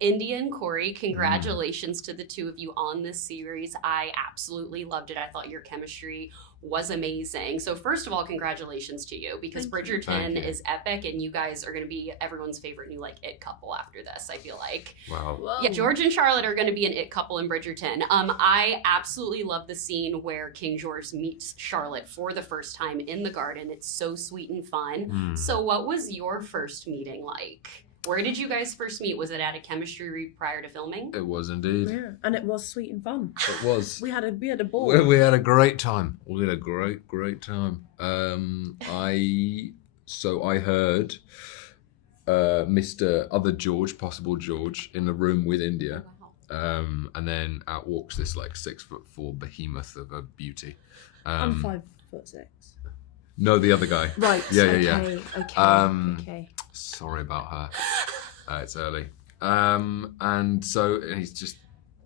India and Corey, congratulations to the two of you on this series. I absolutely loved it. I thought your chemistry was amazing. So first of all, congratulations to you, because Bridgerton is epic, and you guys are going to be everyone's favorite new like it couple after this, I feel like. Wow. Whoa. Yeah, George and Charlotte are going to be an it couple in Bridgerton. I absolutely love the scene where King George meets Charlotte for the first time in the garden. It's so sweet and fun. So what was your first meeting like? Where did you guys first meet? Was it at a chemistry read prior to filming? It was indeed. Yeah, and it was sweet and fun. It was. We had a ball. We had a great time. We had a great time. I heard Mr. Other George, possible George, in the room with India. Wow. And then out walks this like 6'4" behemoth of a beauty. I'm 5'6". No, the other guy. Right. Yeah. Okay. Sorry about her. It's early. And so he's just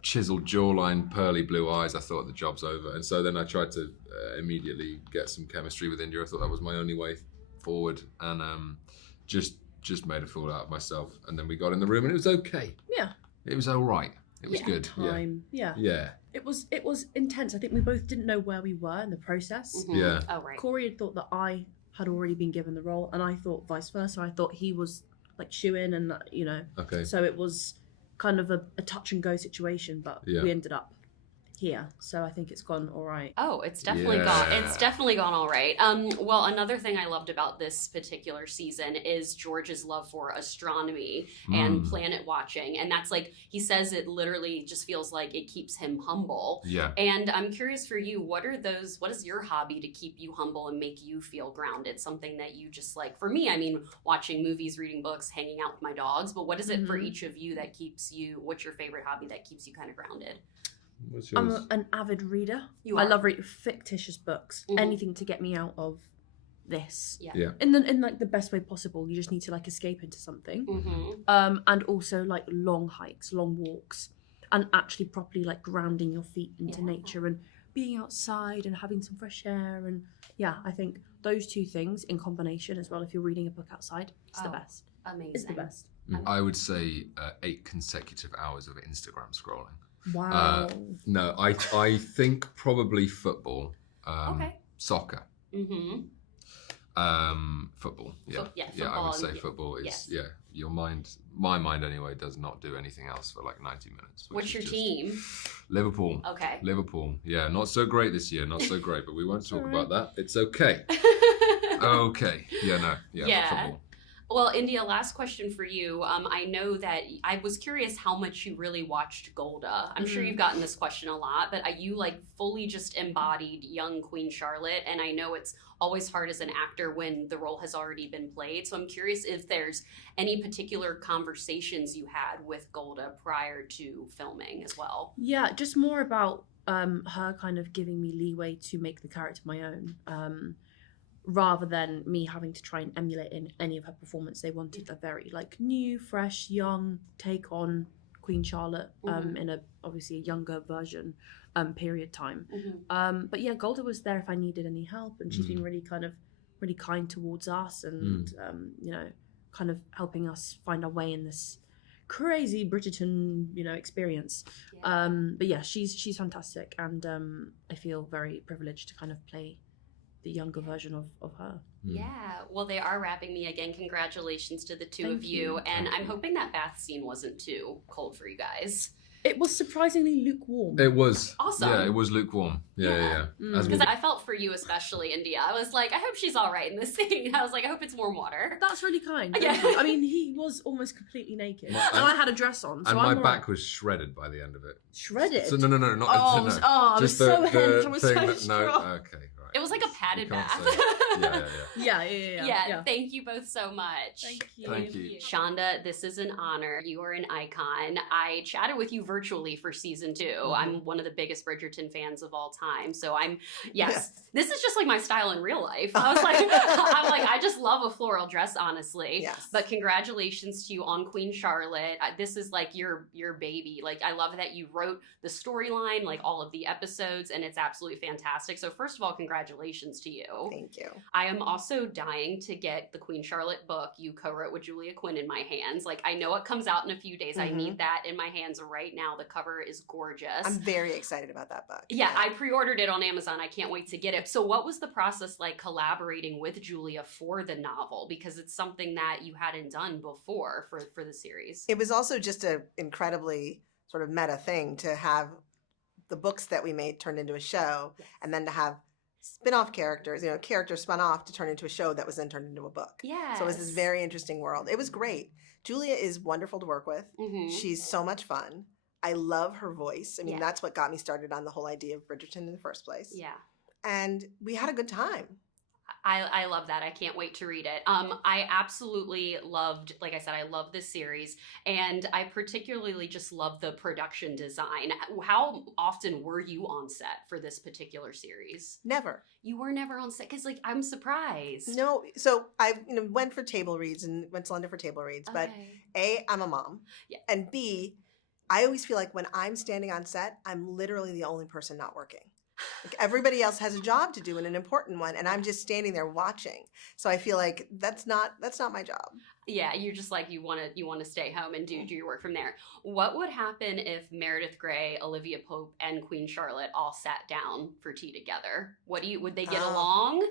chiseled jawline, pearly blue eyes. I thought the job's over. And so then I tried to immediately get some chemistry with India. I thought that was my only way forward. And just made a fool out of myself. And then we got in the room and it was okay. Yeah. It was all right. It was good. Time. Yeah. It was intense. I think we both didn't know where we were in the process. Yeah. Oh, right. Corey had thought that I had already been given the role, and I thought vice versa. I thought he was like shoo-in, and Okay. so it was kind of a touch and go situation, but we ended up here, so I think it's gone all right. Oh, it's definitely gone all right. Well, another thing I loved about this particular season is George's love for astronomy and planet watching, and that's like, he says it literally just feels like it keeps him humble. Yeah. And I'm curious for you, what is your hobby to keep you humble and make you feel grounded? Something that you just like. For me, I mean, watching movies, reading books, hanging out with my dogs, but what is it for each of you that keeps you, what's your favorite hobby that keeps you kind of grounded? What's yours? I'm an avid reader. You I are? love reading fictitious books. Anything to get me out of this. Yeah. In like the best way possible. You just need to like escape into something. And also like long hikes, long walks, and actually properly like grounding your feet into nature and being outside and having some fresh air. And I think those two things in combination as well, if you're reading a book outside, it's the best. Amazing. It's the best. I would say 8 consecutive hours of Instagram scrolling. Wow. No, I think probably football. Okay. Soccer. Football. Yeah. Football, I would say football is your mind. My mind anyway does not do anything else for like 90 minutes. What's your team? Liverpool. Okay. Liverpool. Yeah, not so great this year. Not so great, but we won't talk about that. It's okay. Okay. Yeah. Football. Well, India, last question for you. I know that I was curious how much you really watched Golda. I'm sure you've gotten this question a lot, but you like fully just embodied young Queen Charlotte. And I know it's always hard as an actor when the role has already been played. So I'm curious if there's any particular conversations you had with Golda prior to filming as well. Yeah, just more about her kind of giving me leeway to make the character my own. Rather than me having to try and emulate in any of her performance. They wanted a very like new, fresh, young take on Queen Charlotte in obviously a younger version period time. But yeah, Golda was there if I needed any help, and she's been really kind towards us, and kind of helping us find our way in this crazy Bridgerton experience. But yeah, she's fantastic, and I feel very privileged to kind of play the younger version of her. Yeah, well, they are wrapping me again. Congratulations to the two of you. And I'm hoping that bath scene wasn't too cold for you guys. It was surprisingly lukewarm. It was. Awesome. Yeah, it was lukewarm. Yeah. Because I felt for you, especially, India. I was like, I hope she's all right in this scene. I was like, I hope it's warm water. That's really kind. Yeah. I mean, he was almost completely naked. And I had a dress on. So and my back was shredded by the end of it. Shredded? So, no, not I was so hinged. I was so strong. Okay, right. It was like a padded bath. Yeah. Thank you both so much. Thank you. Shonda, this is an honor. You are an icon. I chatted with you virtually for season 2. I'm one of the biggest Bridgerton fans of all time. So this is just like my style in real life. I was like, I just love a floral dress, honestly. Yes. But congratulations to you on Queen Charlotte. This is like your baby. Like, I love that you wrote the storyline, like all of the episodes, and it's absolutely fantastic. So first of all, congratulations Congratulations to you. Thank you. I am also dying to get the Queen Charlotte book you co-wrote with Julia Quinn in my hands. Like, I know it comes out in a few days. I need that in my hands right now. The cover is gorgeous. I'm very excited about that book. Yeah, I pre-ordered it on Amazon. I can't wait to get it. So what was the process like collaborating with Julia for the novel? Because it's something that you hadn't done before for the series. It was also just an incredibly sort of meta thing to have the books that we made turned into a show, and then to have spin-off characters, characters spun off to turn into a show that was then turned into a book. Yeah. So it was this very interesting world. It was great. Julia is wonderful to work with. She's so much fun. I love her voice. I mean, that's what got me started on the whole idea of Bridgerton in the first place. Yeah. And we had a good time. I love that. I can't wait to read it. I absolutely loved, like I said, I love this series, and I particularly just love the production design. How often were you on set for this particular series? Never. You were never on set? Because, like, I'm surprised. No. So I went for table reads and went to London for table reads, but A, I'm a mom. Yeah. And B, I always feel like when I'm standing on set, I'm literally the only person not working. Like, everybody else has a job to do and an important one, and I'm just standing there watching. So I feel like that's not my job. Yeah, you're just like you want to stay home and do your work from there. What would happen if Meredith Grey, Olivia Pope, and Queen Charlotte all sat down for tea together? Would they get along?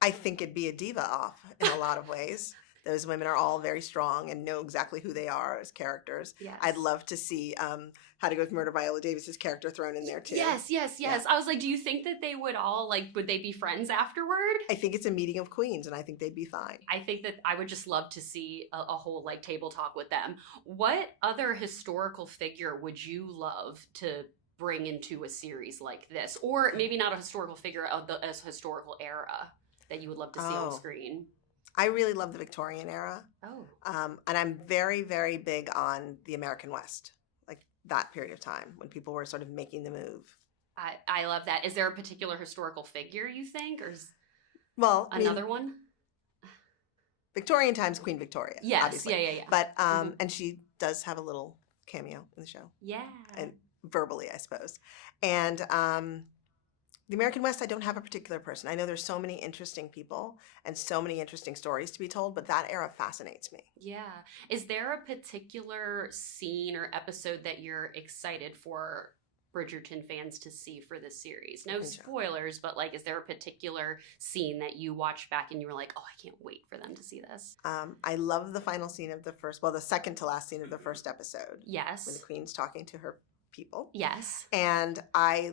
I think it'd be a diva off in a lot of ways. Those women are all very strong and know exactly who they are as characters. Yes. I'd love to see How to Go with Murder, Viola Davis's character thrown in there too. Yes. Yeah. I was like, do you think that they would all, like, would they be friends afterward? I think it's a meeting of queens, and I think they'd be fine. I think that I would just love to see a whole, like, table talk with them. What other historical figure would you love to bring into a series like this? Or maybe not a historical figure of a historical era that you would love to see on screen? I really love the Victorian era. Oh. And I'm very, very big on the American West, like that period of time when people were sort of making the move. I love that. Is there a particular historical figure you think, or another one? Victorian times, Queen Victoria. Yes, obviously. yeah. But and she does have a little cameo in the show. Yeah. And verbally, I suppose. And the American West, I don't have a particular person. I know there's so many interesting people and so many interesting stories to be told, but that era fascinates me. Yeah. Is there a particular scene or episode that you're excited for Bridgerton fans to see for this series? No spoilers, but, like, is there a particular scene that you watched back and you were like, oh, I can't wait for them to see this? I love the final scene of the second to last scene of the first episode. Yes. When the Queen's talking to her people. Yes. And I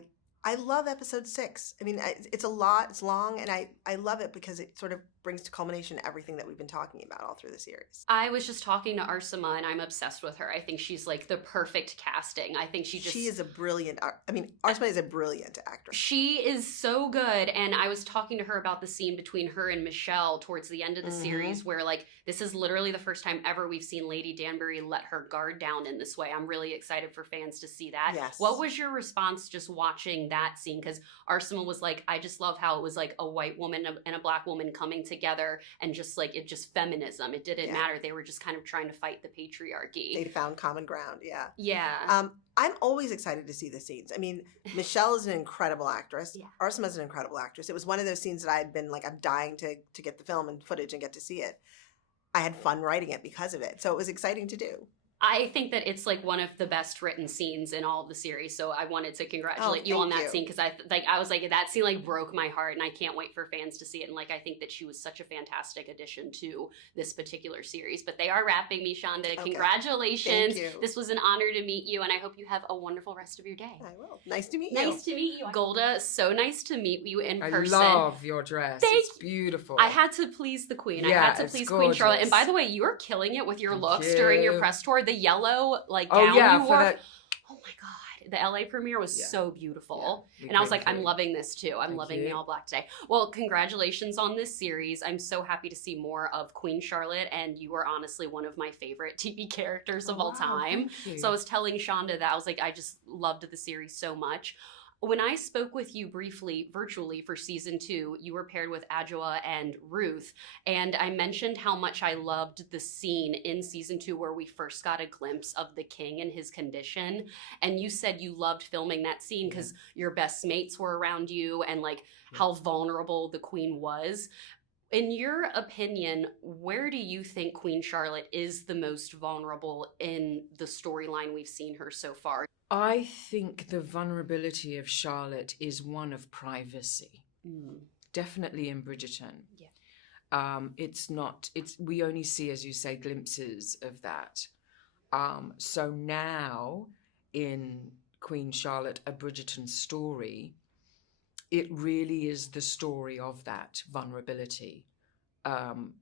love episode 6. I mean, it's a lot, it's long, and I love it because it sort of brings to culmination everything that we've been talking about all through the series. I was just talking to Arsema, and I'm obsessed with her. I think she's, like, the perfect casting. I think she is a brilliant, Arsema is a brilliant actress. She is so good, and I was talking to her about the scene between her and Michelle towards the end of the series where, like, this is literally the first time ever we've seen Lady Danbury let her guard down in this way. I'm really excited for fans to see that. Yes. What was your response just watching that scene? Because Arsema was like, I just love how it was, like, a white woman and a black woman coming together, and just, like, it just feminism. It didn't matter. They were just kind of trying to fight the patriarchy. They found common ground, yeah. Yeah. I'm always excited to see the scenes. I mean, Michelle is an incredible actress. Yeah. Arsema is an incredible actress. It was one of those scenes that I had been like, I'm dying to get the film and footage and get to see it. I had fun writing it because of it. So it was exciting to do. I think that it's, like, one of the best written scenes in all of the series, so I wanted to congratulate you on that scene, because I was like, that scene, like, broke my heart, and I can't wait for fans to see it. And, like, I think that she was such a fantastic addition to this particular series. But they are wrapping me, Shonda. Okay. Congratulations. Thank you. This was an honor to meet you, and I hope you have a wonderful rest of your day. I will. Nice to meet you. Nice to meet you. Golda, so nice to meet you in person. I love your dress. It's beautiful. I had to please the Queen. Yeah, I had to please Queen Charlotte. And by the way, you are killing it with your looks during your press tour. The yellow, like, gown you wore. Oh my God. The LA premiere was so beautiful. Yeah, and I was like, I'm loving this too. I'm loving the all black today. Well, congratulations on this series. I'm so happy to see more of Queen Charlotte, and you are honestly one of my favorite TV characters of all time. So I was telling Shonda that I was like, I just loved the series so much. When I spoke with you briefly, virtually for season 2, you were paired with Adjoa and Ruth. And I mentioned how much I loved the scene in season 2 where we first got a glimpse of the king and his condition. And you said you loved filming that scene because your best mates were around you and like how vulnerable the queen was. In your opinion, where do you think Queen Charlotte is the most vulnerable in the storyline we've seen her so far? I think the vulnerability of Charlotte is one of privacy. Definitely in Bridgerton. Yeah. We only see, as you say, glimpses of that. So now in Queen Charlotte, a Bridgerton story, it really is the story of that vulnerability.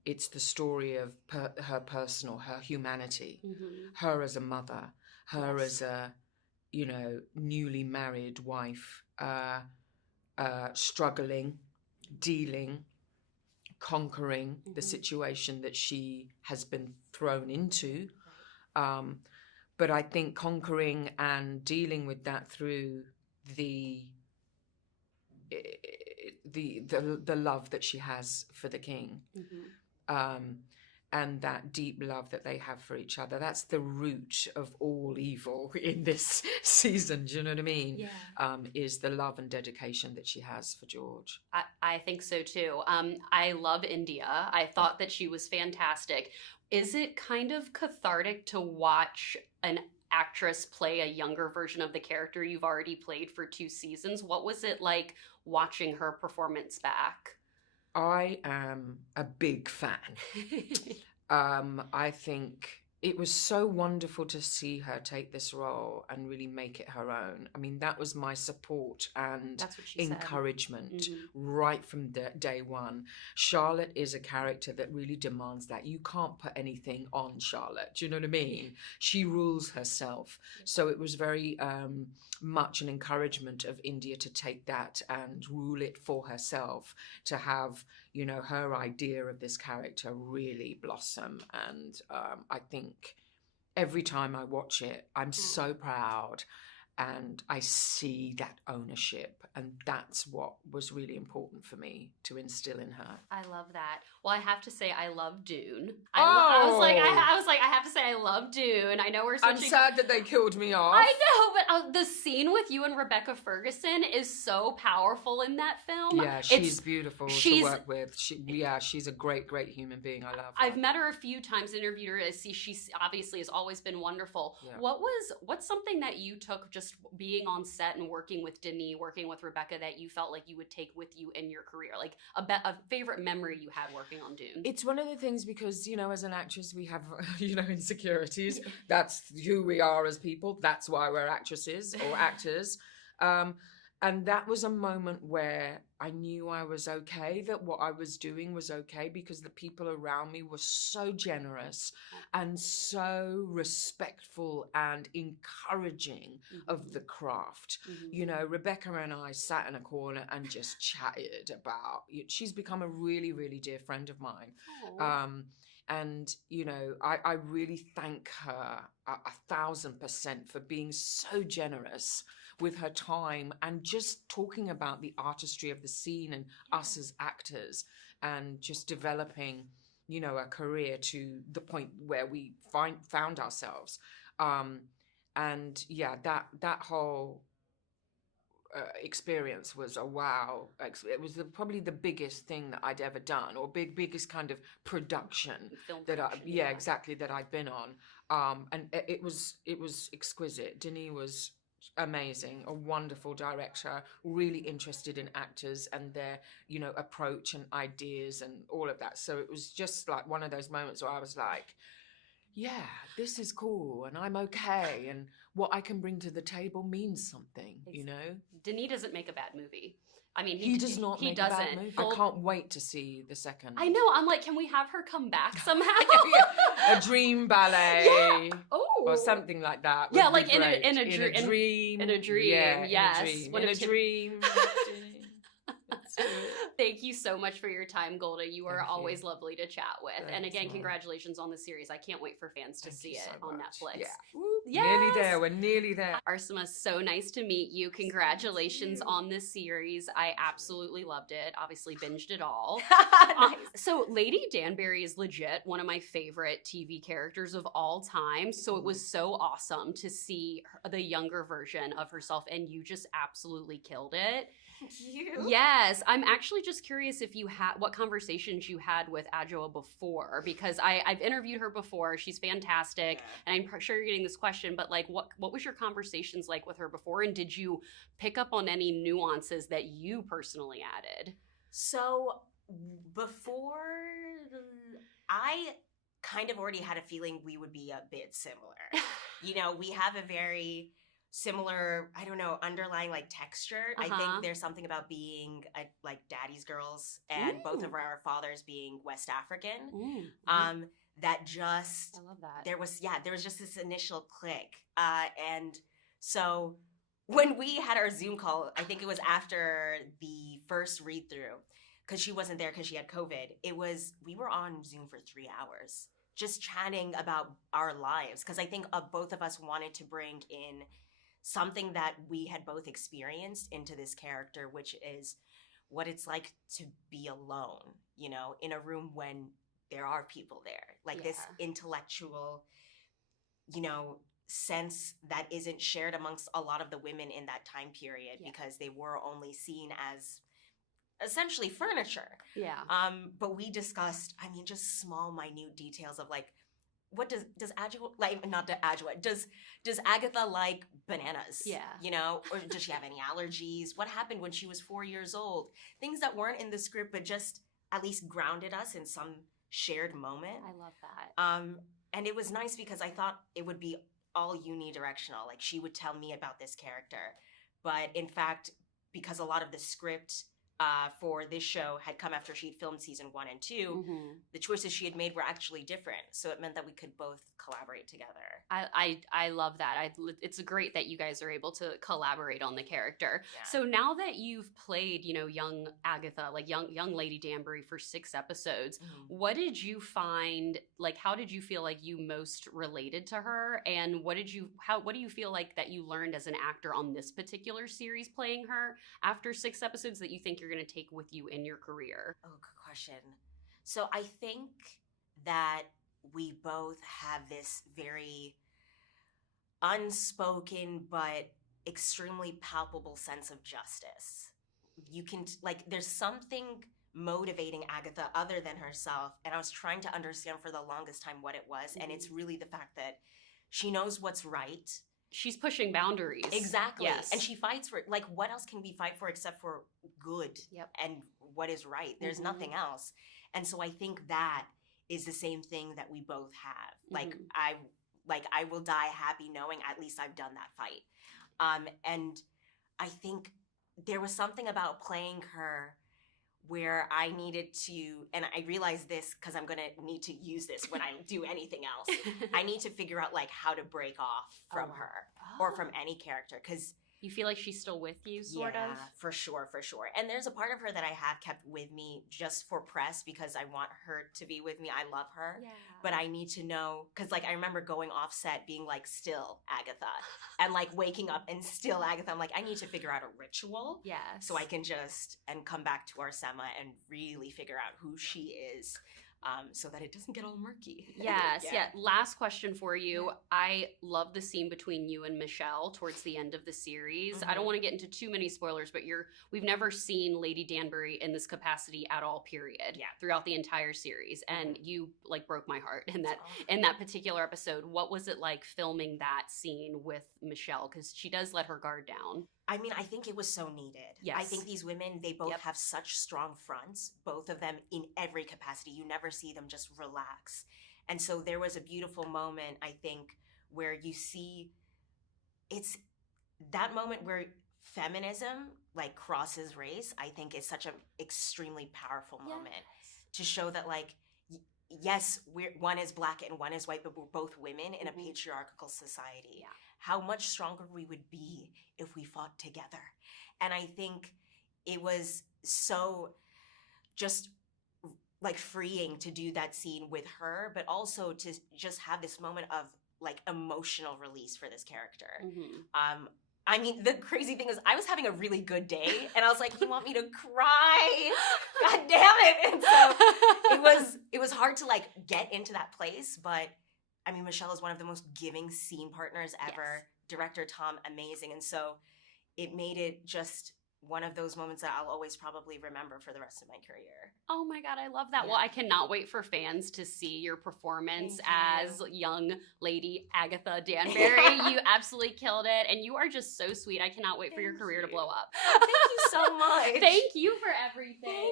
It's the story of her humanity, her as a mother, her as a, newly married wife, struggling, dealing, conquering the situation that she has been thrown into. But I think conquering and dealing with that through the love that she has for the king, and that deep love that they have for each other. That's the root of all evil in this season. Do you know what I mean? Yeah. Is the love and dedication that she has for George. I think so too. I love India. I thought that she was fantastic. Is it kind of cathartic to watch an actress play a younger version of the character you've already played for 2 seasons? What was it like watching her performance back? I am a big fan. I think it was so wonderful to see her take this role and really make it her own. I mean, that was my support and That's what she encouragement said. right from day one. Charlotte is a character that really demands that. You can't put anything on Charlotte. Do you know what I mean? She rules herself. So it was very much an encouragement of India to take that and rule it for herself, to have, her idea of this character really blossom. And I think every time I watch it, I'm so proud and I see that ownership. And that's what was really important for me to instill in her. I love that. Well, I have to say I love Dune. I was like, I have to say I love Dune. I know we're switching. I'm sad that they killed me off. I know, but the scene with you and Rebecca Ferguson is so powerful in that film. Yeah, she's beautiful to work with. She's a great, great human being. I love her. I've met her a few times, interviewed her. She obviously has always been wonderful. Yeah. What's something that you took just being on set and working with Denis, working with Rebecca, that you felt like you would take with you in your career? Like a favorite memory you had working on Dune? It's one of the things because, as an actress, we have, insecurities. That's who we are as people. That's why we're actresses or actors. And that was a moment where I knew I was okay, that what I was doing was okay, because the people around me were so generous and so respectful and encouraging of the craft. Rebecca and I sat in a corner and just chatted about, she's become a really, really dear friend of mine. And, I really thank her 1,000% for being so generous with her time and just talking about the artistry of the scene and us as actors, and just developing, a career to the point where we found ourselves. And yeah, that whole experience was a wow. It was probably the biggest thing that I'd ever done, or biggest kind of production that I'd been on. And it was exquisite. Denis was amazing, a wonderful director, really interested in actors and their, approach and ideas and all of that. So it was just like one of those moments where I was like, yeah, this is cool and I'm okay, and what I can bring to the table means something, Denis doesn't make a bad movie. I mean, he does not make a bad movie. I can't wait to see the second. I know. I'm like, can we have her come back somehow? A dream ballet. Yeah. Oh. Or something like that. Yeah, like in a dream. In a dream. Yeah, yes. In a dream. Thank you so much for your time, Golda. You are always lovely to chat with. Thanks, and again, congratulations on the series. I can't wait for fans to see it on Netflix. Yeah. Woo. Yes. Nearly there. We're nearly there. Arsema, so nice to meet you. Congratulations on this series. I absolutely loved it. Obviously binged it all. So Lady Danbury is legit one of my favorite TV characters of all time. So it was so awesome to see the younger version of herself, and you just absolutely killed it. Thank you. Yes, I'm actually just curious if you had what conversations you had with Adjoa before, because I've interviewed her before. She's fantastic, and I'm sure you're getting this question, but like, what was your conversations like with her before, and did you pick up on any nuances that you personally added? So before, I kind of already had a feeling we would be a bit similar. You know, we have a very similar, I don't know, underlying like texture. I think there's something about being like daddy's girls and both of our fathers being West African. That just, I love that. there was just this initial click. And so when we had our Zoom call, I think it was after the first read through, because she wasn't there because she had COVID. We were on Zoom for 3 hours just chatting about our lives, because I think both of us wanted to bring in something that we had both experienced into this character, which is what it's like to be alone, you know, in a room when there are people there. Like this intellectual, you know, sense that isn't shared amongst a lot of the women in that time period because they were only seen as essentially furniture. But we discussed, I mean, just small, minute details of like, what does Adjoa like? Not to Adjoa. Does Agatha like bananas? Yeah. You know, or does she have any allergies? What happened when she was 4 years old? Things that weren't in the script, but just at least grounded us in some shared moment. I love that. And it was nice because I thought it would be all unidirectional. Like she would tell me about this character, but in fact, because a lot of the script for this show had come after she'd filmed season 1 and 2, the choices she had made were actually different. So it meant that we could both collaborate together. I love that. It's great that you guys are able to collaborate on the character. So now that you've played, you know, young Agatha, like young Lady Danbury for 6 episodes, what did you find, like, how did you feel like you most related to her? And what do you feel like that you learned as an actor on this particular series playing her after 6 episodes that you think you're going to take with you in your career? Oh, good question. So I think that we both have this very unspoken but extremely palpable sense of justice. You can, like, there's something motivating Agatha other than herself, and I was trying to understand for the longest time what it was, and it's really the fact that she knows what's right. She's pushing boundaries. Exactly. Yes. And she fights for, like, what else can we fight for except for good and what is right? There's nothing else. And so I think that is the same thing that we both have. Like, I will die happy knowing at least I've done that fight. And I think there was something about playing her where I needed to, and I realized this because I'm gonna need to use this when I do anything else. I need to figure out like how to break off from her or from any character, because you feel like she's still with you, sort of? For sure. And there's a part of her that I have kept with me just for press because I want her to be with me. I love her. Yeah. But I need to know, because like I remember going off set being like, still Agatha, and like waking up and still Agatha. I'm like, I need to figure out a ritual. Yes. So I can just, and come back to Arsema and really figure out who she is. So that it doesn't get all murky. Yes, Last question for you. I love the scene between you and Michelle towards the end of the series. I don't want to get into too many spoilers, but we've never seen Lady Danbury in this capacity at all, period. Throughout the entire series. And you like broke my heart in that particular episode. What was it like filming that scene with Michelle? Because she does let her guard down. I mean, I think it was so needed. Yes. I think these women, they both have such strong fronts, both of them in every capacity. You never see them just relax. And so there was a beautiful moment, I think, where you see, it's that moment where feminism like crosses race, I think is such an extremely powerful moment to show that like, yes, one is Black and one is white, but we're both women in a patriarchal society. Yeah. How much stronger we would be if we fought together. And I think it was so just like freeing to do that scene with her, but also to just have this moment of like emotional release for this character. Mm-hmm. I mean, the crazy thing is I was having a really good day and I was like, you want me to cry? God damn it. And so it was hard to like get into that place, but I mean, Michelle is one of the most giving scene partners ever. Yes. Director Tom, amazing. And so it made it just one of those moments that I'll always probably remember for the rest of my career. Oh my God, I love that. Yeah. Well, I cannot wait for fans to see your performance Thank as young lady Agatha Danbury. You absolutely killed it, and you are just so sweet. I cannot wait for your Thank career to you. blow up. Thank you so much. Thank you for everything.